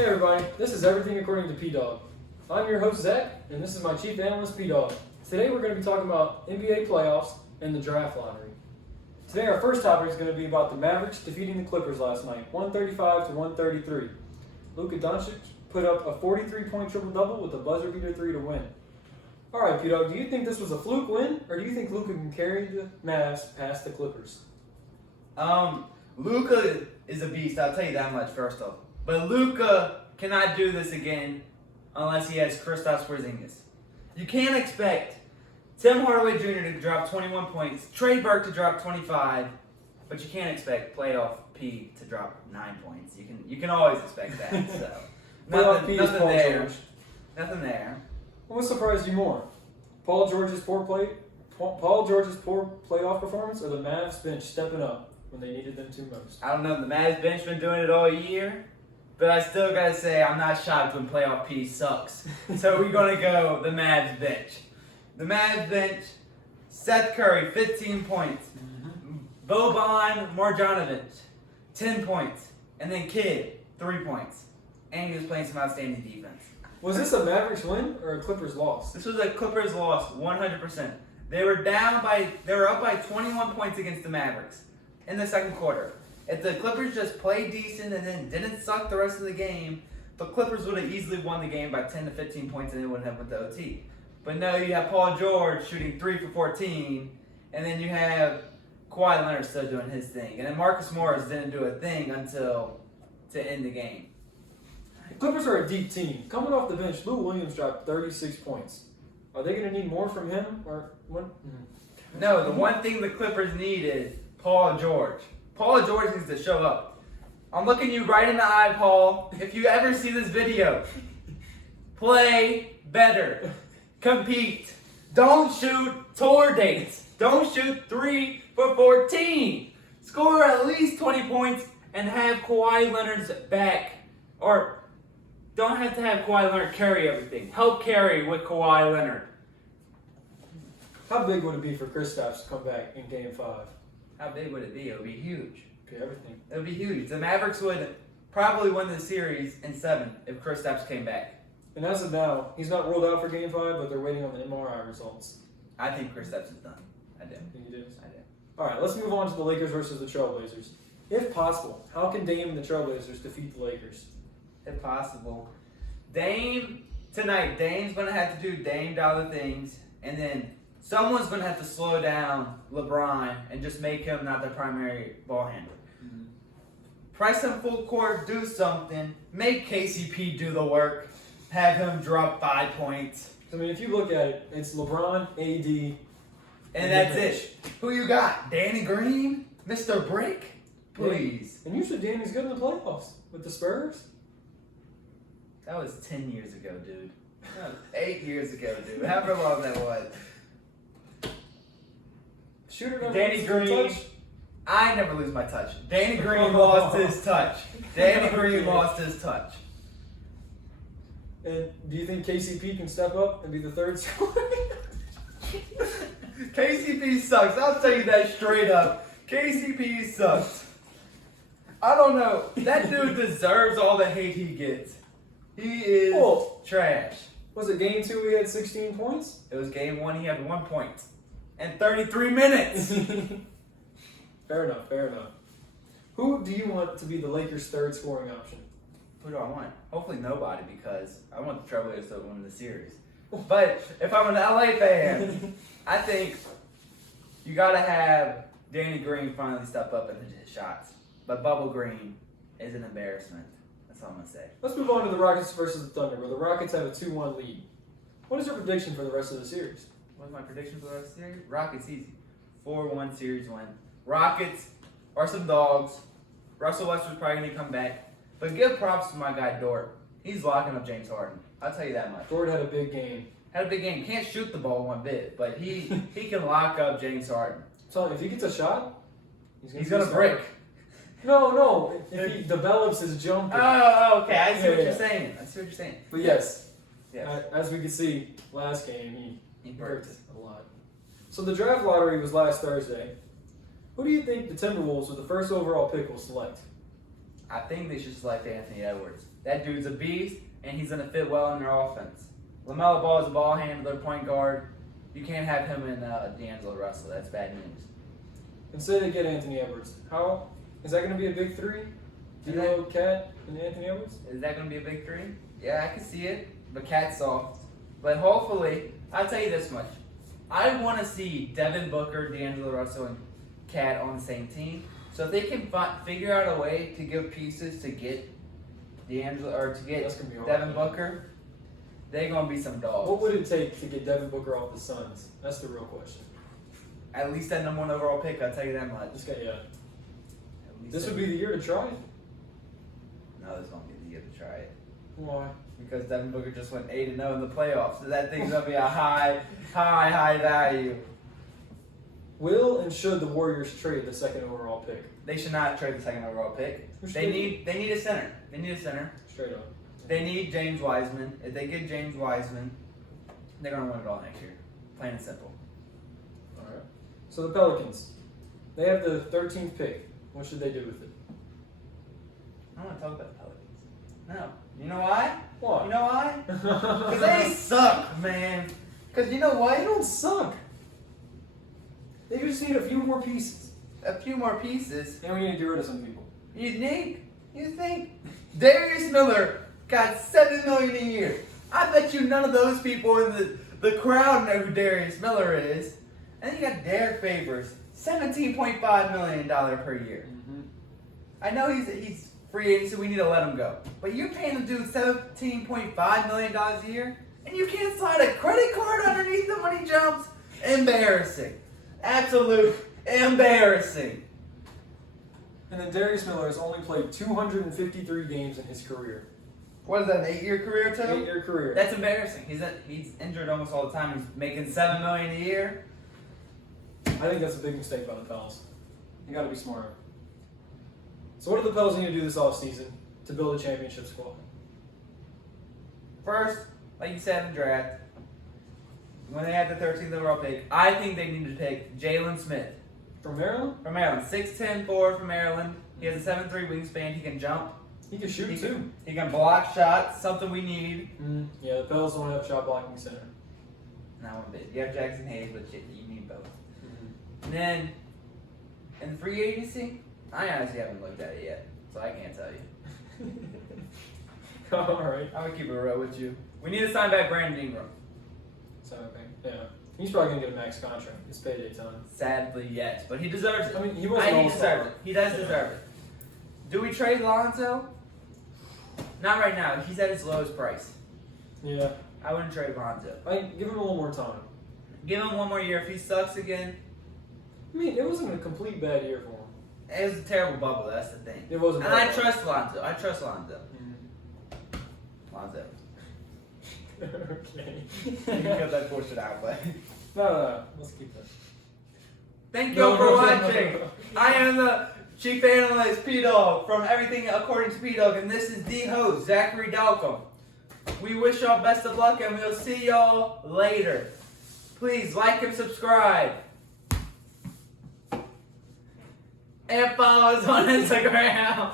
Hey everybody, this is Everything According to Pdawg. I'm your host Zach, and this is my chief analyst Pdawg. Today we're going to be talking about NBA playoffs and the draft lottery. Today our first topic is going to be about the Mavericks defeating the Clippers last night, 135 to 133. Luka Doncic put up a 43-point triple-double with a buzzer beater three to win. All right, Pdawg, do you think this was a fluke win, or do you think Luka can carry the Mavs past the Clippers? Luka is a beast, I'll tell you that much first off. But Luka cannot do this again unless he has Kristaps Porzingis. You can't expect Tim Hardaway Jr. to drop 21 points, Trey Burke to drop 25, but you can't expect playoff P to drop 9 points. You can always expect that. So nothing there. Nothing there. What surprised you more? Paul George's poor playoff performance, or the Mavs bench stepping up when they needed them to most? I don't know. The Mavs bench been doing it all year, but I still gotta say I'm not shocked when playoff P sucks. So we're gonna go the Mavs bench. The Mavs bench: Seth Curry, 15 points. Boban Marjanovic, 10 points, and then Kidd, 3 points, and he was playing some outstanding defense. Was this a Mavericks win or a Clippers loss? This was a Clippers loss, 100%. They were up by 21 points against the Mavericks in the second quarter. If the Clippers just played decent and then didn't suck the rest of the game, the Clippers would have easily won the game by 10 to 15 points and they wouldn't have went to OT. But no, you have Paul George shooting 3 for 14, and then you have Kawhi Leonard still doing his thing. And then Marcus Morris didn't do a thing until to end the game. The Clippers are a deep team. Coming off the bench, Lou Williams dropped 36 points. Are they going to need more from him? Or what? No, the one thing the Clippers need is Paul George. Paul George needs to show up. I'm looking you right in the eye, Paul. If you ever see this video, play better. Compete. Don't shoot tour dates. Don't shoot 3 for 14. Score at least 20 points and have Kawhi Leonard's back. Or don't have to have Kawhi Leonard carry everything. Help carry with Kawhi Leonard. How big would it be for Kristaps to come back in Game 5? How big would it be? It would be huge. Okay, everything. It would be huge. The Mavericks would probably win the series in 7 if Kristaps came back. And as of now, he's not ruled out for Game 5, but they're waiting on the MRI results. I think Kristaps is done. I do. Think he is? I do. All right, let's move on to the Lakers versus the Trailblazers. If possible, how can Dame and the Trailblazers defeat the Lakers? If possible. Dame's going to have to do Dame dollar things, and then someone's going to have to slow down LeBron and just make him not the primary ball handler. Press him full court, do something, make KCP do the work, have him drop 5 points. I mean, if you look at it, it's LeBron, AD, and that's it. Who you got? Danny Green? Mr. Brick? Please. And usually Danny's good in the playoffs with the Spurs. That was 10 years ago, dude. That was 8 years ago, dude. However long that was. Shooter Danny Green. Touch. I never lose my touch. Danny Green lost his touch. Danny Green lost his touch. And do you think KCP can step up and be the third scorer? KCP sucks. I'll tell you that straight up. KCP sucks. I don't know. That dude deserves all the hate he gets. He is trash. Was it Game 2 he had 16 points? It was Game 1 he had 1 point. And 33 minutes. Fair enough. Who do you want to be the Lakers' third scoring option? Who do I want? Hopefully nobody, because I want the Trailblazers to win the series. But if I'm an LA fan, I think you got to have Danny Green finally step up and hit his shots. But Bubble Green is an embarrassment. That's all I'm going to say. Let's move on to the Rockets versus the Thunder, where the Rockets have a 2-1 lead. What is your prediction for the rest of the series? What's my prediction for the rest of the series? Rockets easy. 4-1 series win. Rockets are some dogs. Russell Westbrook's probably going to come back. But give props to my guy Dort. He's locking up James Harden. I'll tell you that much. Dort had a big game. Can't shoot the ball one bit, but he can lock up James Harden. So if he gets a shot, he's gonna break. No. If he develops his jumper. Oh, okay. I see what you're saying. But yes. Yes. As we could see last game, he worked a lot. So the draft lottery was last Thursday. Who do you think the Timberwolves with the first overall pick will select? I think they should select Anthony Edwards. That dude's a beast, and he's going to fit well in their offense. LaMelo Ball is a ball handler, point guard. You can't have him and D'Angelo Russell. That's bad news. And say they get Anthony Edwards. How is that going to be a big three? D'Lo, Cat, and Anthony Edwards? Is that going to be a big three? Yeah, I can see it. But Cat's soft. But hopefully, I'll tell you this much. I want to see Devin Booker, D'Angelo Russell, and Cat on the same team. So if they can figure out a way to give pieces to get D'Angelo or to get Devin Booker, they're gonna be some dogs. What would it take to get Devin Booker off the Suns? That's the real question. At least that #1 overall pick, I'll tell you that much. This would be the year to try it. No, this won't be the year to try it. Why? Because Devin Booker just went 8-0 in the playoffs, so that thing's gonna be a high value. Will and should the Warriors trade the 2nd overall pick? They should not trade the 2nd overall pick. They need a center. They need a center. Straight up. They need James Wiseman. If they get James Wiseman, they're gonna win it all next year. Plain and simple. All right. So the Pelicans, they have the 13th pick. What should they do with it? I don't want to talk about the Pelicans. No. You know why? Why? You know why? Because they suck, man. Because you know why? They don't suck. They just need a few more pieces. A few more pieces. And we need to get rid of some people. You think? Darius Miller got $7 million a year. I bet you none of those people in the crowd know who Darius Miller is. And then you got Derek Favors, $17.5 million per year. Mm-hmm. I know he's free agent, so we need to let him go. But you're paying the dude $17.5 million a year, and you can't slide a credit card underneath him when he jumps? Embarrassing. Absolute embarrassing. And then Darius Miller has only played 253 games in his career. What is that, an 8-year career too? 8-year career. That's embarrassing. He's injured almost all the time. He's making $7 million a year. I think that's a big mistake by the Pels. You got to be smarter. So what do the Pels need to do this offseason to build a championship squad? First, like you said in the draft, when they had the 13th overall pick, I think they need to pick Jalen Smith. From Maryland? From Maryland. 6'10", 4 from Maryland. He has a 7'3" wingspan. He can jump. He can shoot too. He can block shots, something we need. Yeah, the Pels don't have shot blocking center. Not one bit. You have Jackson Hayes, but you need both. And then, in free agency, I honestly haven't looked at it yet, so I can't tell you. All right. I'm going to keep it real with you. We need to sign back Brandon Ingram. So, okay. Yeah. He's probably going to get a max contract. It's payday time. Sadly, yes, but he deserves it. I mean, he wasn't He deserves it. He does deserve it. Do we trade Lonzo? Not right now. He's at his lowest price. Yeah. I wouldn't trade Lonzo. Give him a little more time. Give him one more year. If he sucks again, I mean, it wasn't a complete bad year for him. it was a terrible bubble. That's the thing. It wasn't. And I trust Lonzo. Lonzo. Okay. You can cut that portion out, but. No. Let's keep that. Thank you all for watching. I am the chief analyst, Pdawg, from Everything According to Pdawg, and this is the host, Zachary Dalcom. We wish y'all best of luck, and we'll see y'all later. Please like and subscribe. And follow us on Instagram.